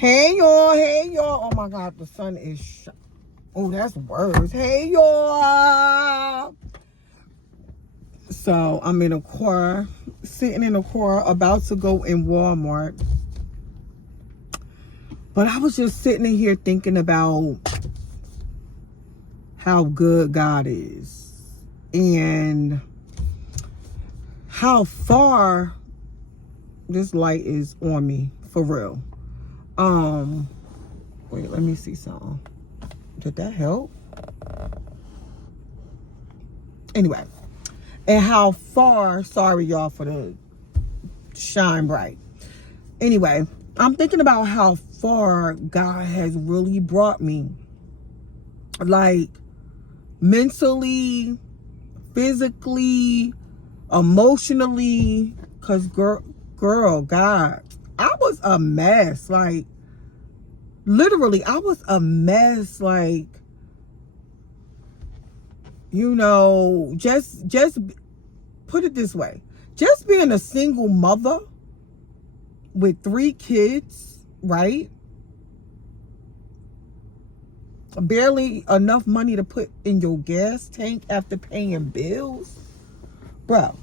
Hey y'all. Oh my God, the sun is oh, that's worse. Hey y'all. So I'm in a car, sitting in a car, about to go in Walmart. But I was just sitting in here thinking about how good God is and how far this light is on me, for real. Wait, let me see something. Did that help? Anyway, and how far, sorry y'all for the shine bright. Anyway, I'm thinking about how far God has really brought me. Like, mentally, physically, emotionally. Because, girl, God, I was a mess. Like, literally, I was a mess. Like, you know, just put it this way. Just being a single mother with 3 kids, right? Barely enough money to put in your gas tank after paying bills. Bro,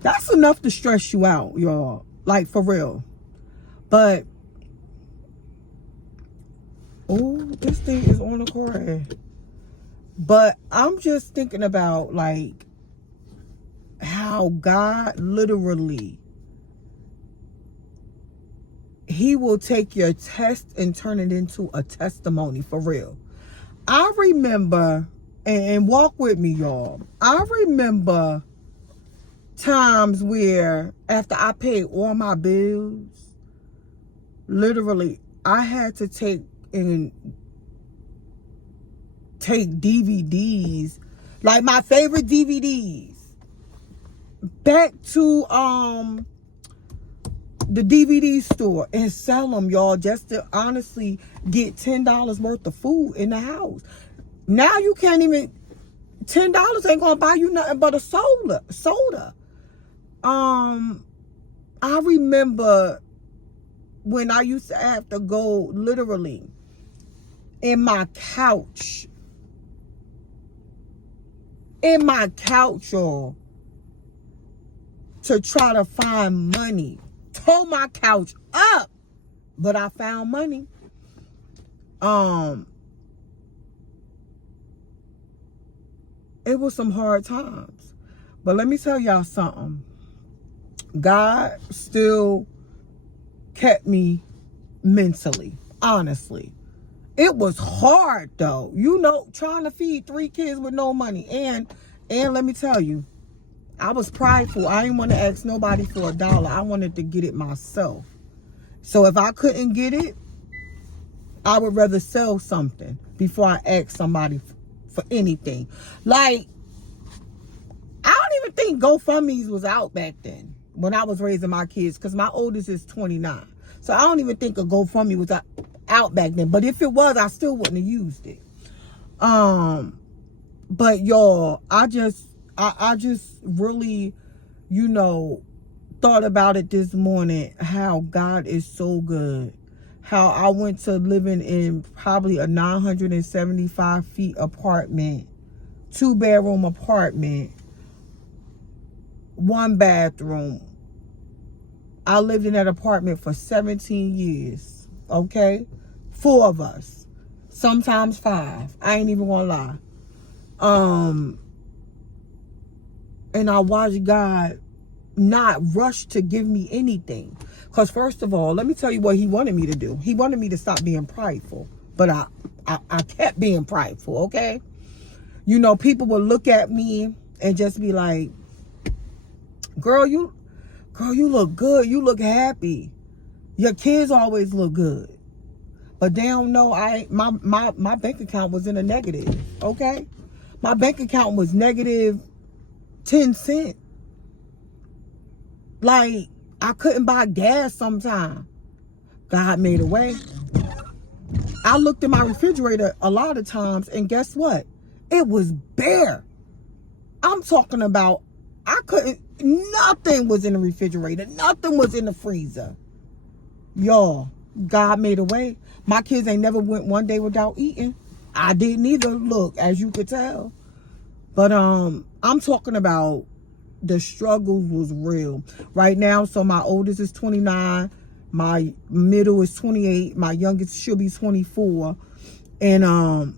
that's enough to stress you out, y'all. Like, for real. But, oh, this thing is on the car. But I'm just thinking about, like, how God literally, he will take your test and turn it into a testimony, for real. I remember, and walk with me, y'all. I remember times where after I paid all my bills, literally, I had to take DVDs, like my favorite DVDs, back to the DVD store and sell them, y'all, just to honestly get $10 worth of food in the house. Now you can't even, $10 ain't gonna buy you nothing but a soda. I remember when I used to have to go literally in my couch, y'all, to try to find money. Tore my couch up, but I found money. It was some hard times. But let me tell y'all something. God still kept me mentally, honestly. It was hard though. You know, trying to feed 3 kids with no money. And let me tell you, I was prideful. I didn't want to ask nobody for $1. I wanted to get it myself. So if I couldn't get it, I would rather sell something before I ask somebody for anything. Like, I don't even think GoFundMe's was out back then when I was raising my kids, because my oldest is 29. So I don't even think a GoFundMe was out back then. But if it was, I still wouldn't have used it. But y'all, I just really, you know, thought about it this morning, how God is so good. How I went to living in probably a 975 feet apartment, 2-bedroom apartment, 1 bathroom. I lived in that apartment for 17 years, okay? 4 of us, sometimes 5. I ain't even gonna lie. And I watched God not rush to give me anything. Because first of all, let me tell you what he wanted me to do. He wanted me to stop being prideful. But I kept being prideful, okay? You know, people would look at me and just be like, girl, you look good. You look happy. Your kids always look good. But they don't know my bank account was in a negative, okay? My bank account was negative 10 cents. Like, I couldn't buy gas sometimes. God made a way. I looked in my refrigerator a lot of times, and guess what? It was bare. I'm talking about, nothing was in the refrigerator. Nothing was in the freezer. Y'all, God made a way. My kids ain't never went one day without eating. I didn't either, look, as you could tell. But I'm talking about the struggles was real. Right now, so my oldest is 29, my middle is 28, my youngest should be 24. And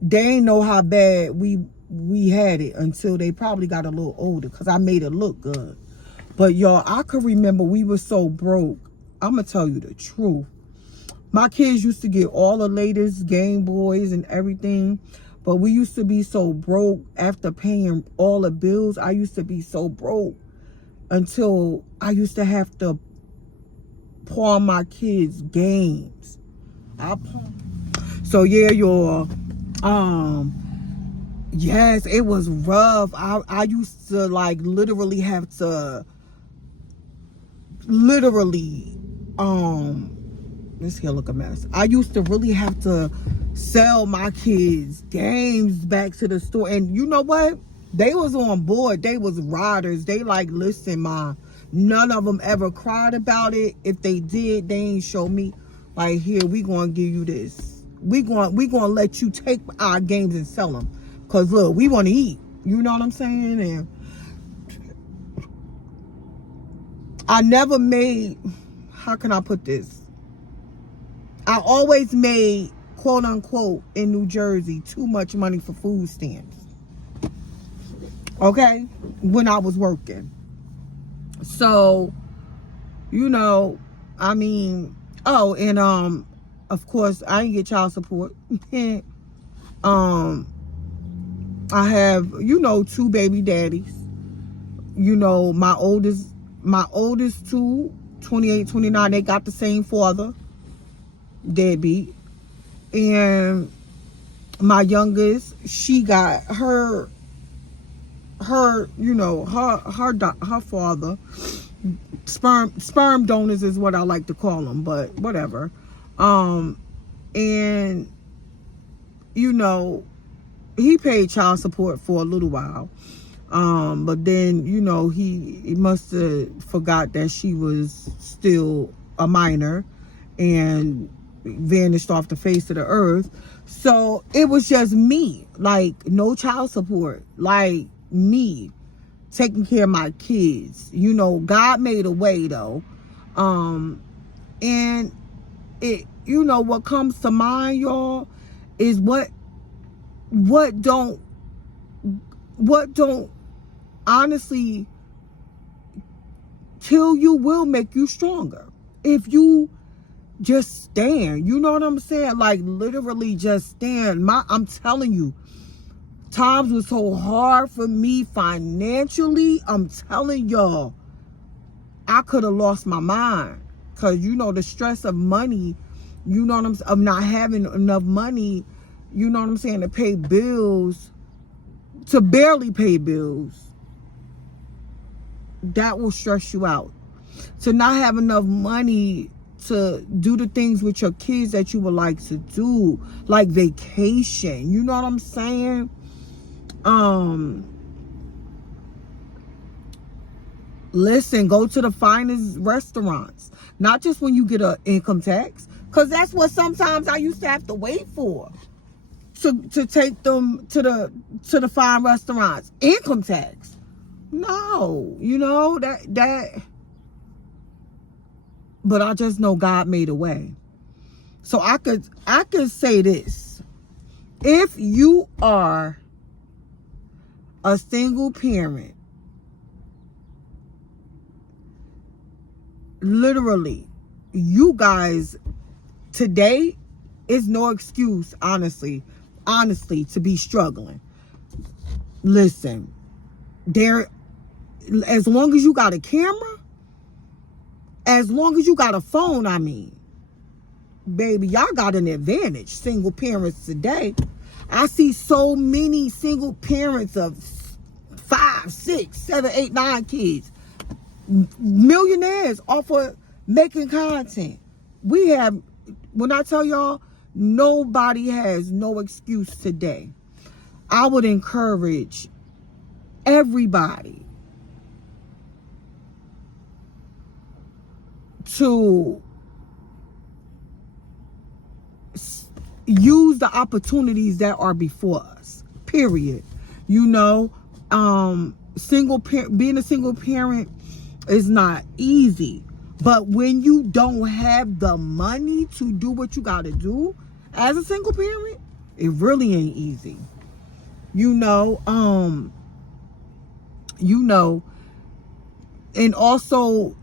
they ain't know how bad we had it until they probably got a little older, because I made it look good. But y'all, I could remember we were so broke. I'm gonna tell you the truth. My kids used to get all the latest Game Boys and everything, but we used to be so broke after paying all the bills. I used to be so broke until I used to have to pawn my kids' games. So yeah, y'all. Yes, it was rough. I used to like literally have to this here look a mess. I used to really have to sell my kids games back to the store. And you know what? They was on board. They was riders. They like, listen, Ma, none of them ever cried about it. If they did, they ain't show me. Like, here, we gonna give you this. We gonna let you take our games and sell them. Cause look, we want to eat. You know what I'm saying? And I never made, how can I put this? I always made, quote unquote, in New Jersey, too much money for food stamps. Okay? When I was working. So, you know, I mean, oh, and of course, I didn't get child support. I have, you know, 2 baby daddies. You know, my oldest two, 28, 29, they got the same father, deadbeat. And my youngest, she got her you know, her father, sperm donors is what I like to call them, but whatever. And you know, he paid child support for a little while. But then, you know, he must have forgot that she was still a minor and vanished off the face of the earth. So it was just me, like no child support, like me taking care of my kids. You know, God made a way though. And it, you know, what comes to mind, y'all, is what don't honestly kill you will make you stronger. If you just stand, you know what I'm saying? Like literally just stand. I'm telling you, times was so hard for me financially. I'm telling y'all, I could have lost my mind. Cause you know, the stress of money, you know what I'm saying, of not having enough money, you know what I'm saying, to pay bills, to barely pay bills. That will stress you out. To not have enough money to do the things with your kids that you would like to do, like vacation. You know what I'm saying? Listen, go to the finest restaurants. Not just when you get an income tax, because that's what sometimes I used to have to wait for. To take them to the fine restaurants. Income tax. No, you know, that but I just know God made a way. So I could say this. If you are a single parent, literally, you guys, today is no excuse, honestly, to be struggling. Listen, as long as you got a camera, as long as you got a phone, I mean, baby, y'all got an advantage, single parents today. I see so many single parents of 5, 6, 7, 8, 9 kids, millionaires off of making content. We have, when I tell y'all, nobody has no excuse today. I would encourage everybody to use the opportunities that are before us, period. You know, being a single parent is not easy, but when you don't have the money to do what you got to do as a single parent, it really ain't easy. You know, and also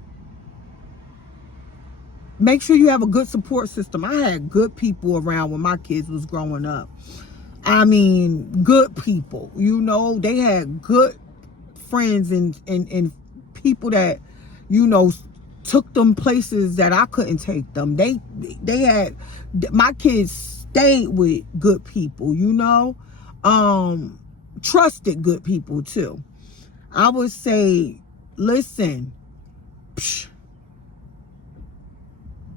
make sure you have a good support system. I had good people around when my kids was growing up. I mean, good people. You know, they had good friends and people that, you know, took them places that I couldn't take them. They had, my kids stayed with good people, you know, trusted good people too. I would say, listen,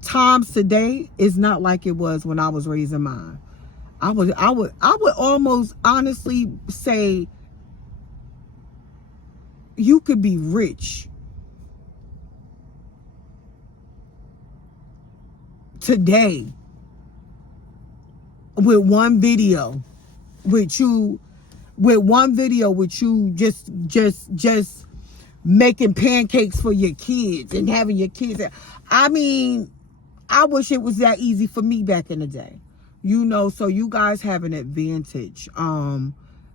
times today is not like it was when I was raising mine. I would almost honestly say you could be rich today with one video with you just making pancakes for your kids and having your kids. I mean, I wish it was that easy for me back in the day. You know, so you guys have an advantage,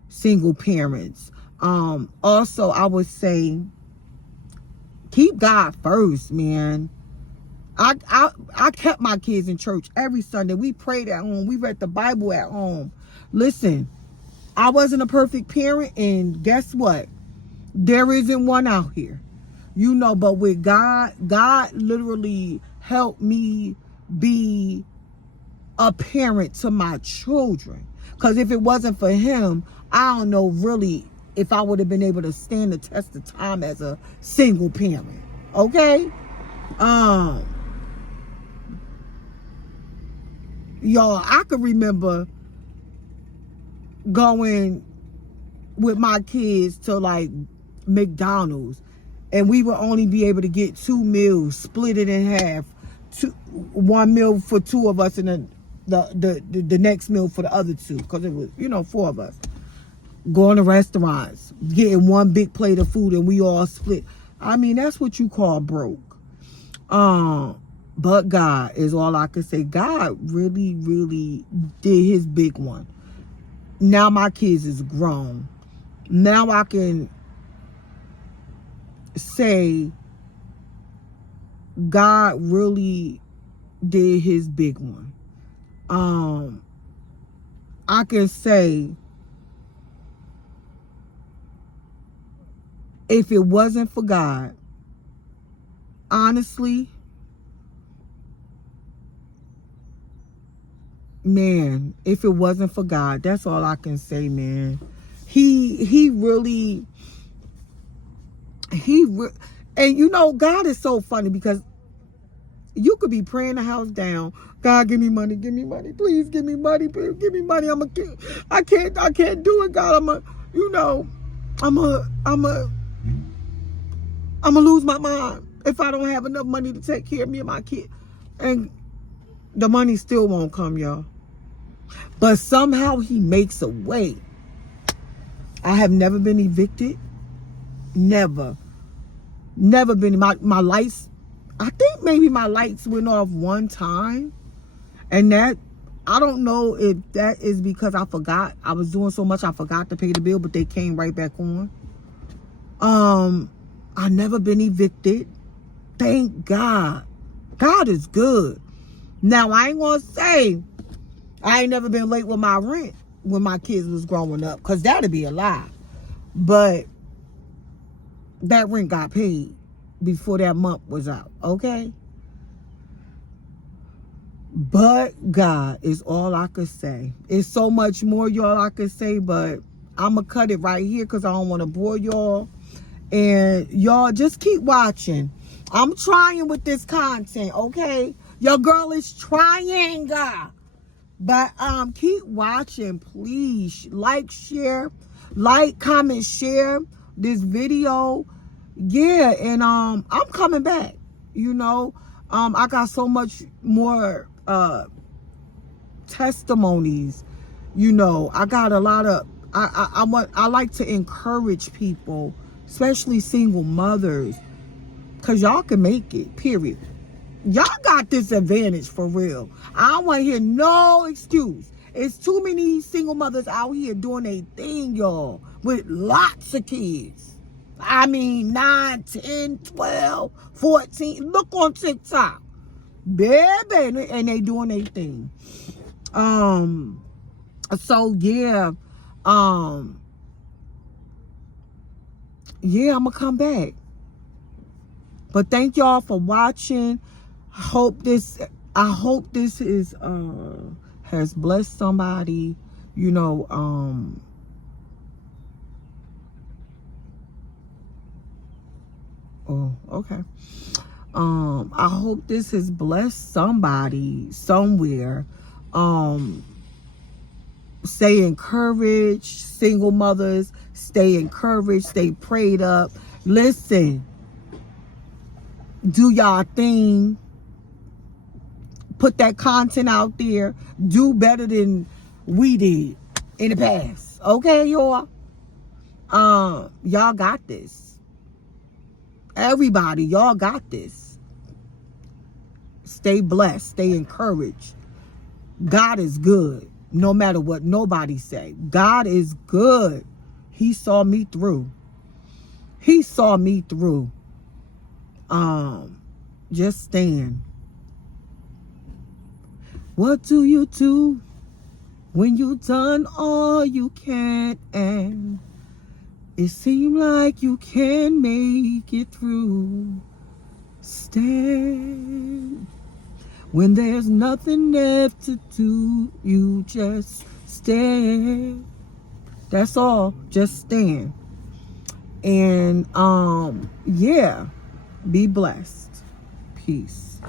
single parents. Also, I would say keep God first, man. I kept my kids in church every Sunday. We prayed at home. We read the Bible at home. Listen, I wasn't a perfect parent, and guess what? There isn't one out here. You know, but with God literally helped me be a parent to my children. Because if it wasn't for him, I don't know really if I would have been able to stand the test of time as a single parent. Okay? Y'all, I could remember going with my kids to like McDonald's, and we would only be able to get 2 meals, split it in half. One meal for 2 of us, and then the next meal for the other 2, because it was, you know, 4 of us. Going to restaurants, getting one big plate of food, and we all split. I mean, that's what you call broke. But God is all I can say. God really, really did his big one. Now my kids is grown. Now I can say God really did his big one. I can say if it wasn't for God, honestly, man, if it wasn't for God, that's all I can say, man. He really, and you know, God is so funny, because you could be praying the house down. God, give me money, please give me money, please give me money. I can't do it, God. I'm gonna lose my mind if I don't have enough money to take care of me and my kid. And the money still won't come, y'all. But somehow he makes a way. I have never been evicted. Never been. My lights, I think maybe my lights went off one time, and that, I don't know if that is because I forgot. I was doing so much, I forgot to pay the bill, but they came right back on. I never been evicted. Thank God. God is good. Now, I ain't gonna say I ain't never been late with my rent when my kids was growing up, because that'd be a lie. But that rent got paid before that month was out, okay? But God is all I could say. It's so much more, y'all, I could say, but I'm going to cut it right here because I don't want to bore y'all. And y'all just keep watching. I'm trying with this content, okay? Your girl is trying, God. But keep watching, please. Like, comment, share this video. Yeah, and I'm coming back. You know, I got so much more testimonies. You know, I got a lot of, I like to encourage people, especially single mothers, because y'all can make it, period. Y'all got this advantage for real. I don't want to hear no excuse. It's too many single mothers out here doing their thing, y'all, with lots of kids. I mean, 9, 10, 12, 14. Look on TikTok. Baby, and they doing their thing. So yeah, yeah, I'm gonna come back. But thank y'all for watching. I hope this is has blessed somebody. You know, oh, okay. I hope this has blessed somebody somewhere. Stay encouraged, single mothers. Stay encouraged. Stay prayed up. Listen, do y'all thing. Put that content out there. Do better than we did in the past. Okay, y'all? Y'all got this. Everybody, y'all got this. Stay blessed. Stay encouraged. God is good. No matter what nobody say. God is good. He saw me through. He saw me through. Just stand. What do you do when you've done all you can and it seems like you can't make it through? Stand. When there's nothing left to do, you just stand. That's all. Just stand. And yeah, be blessed. Peace.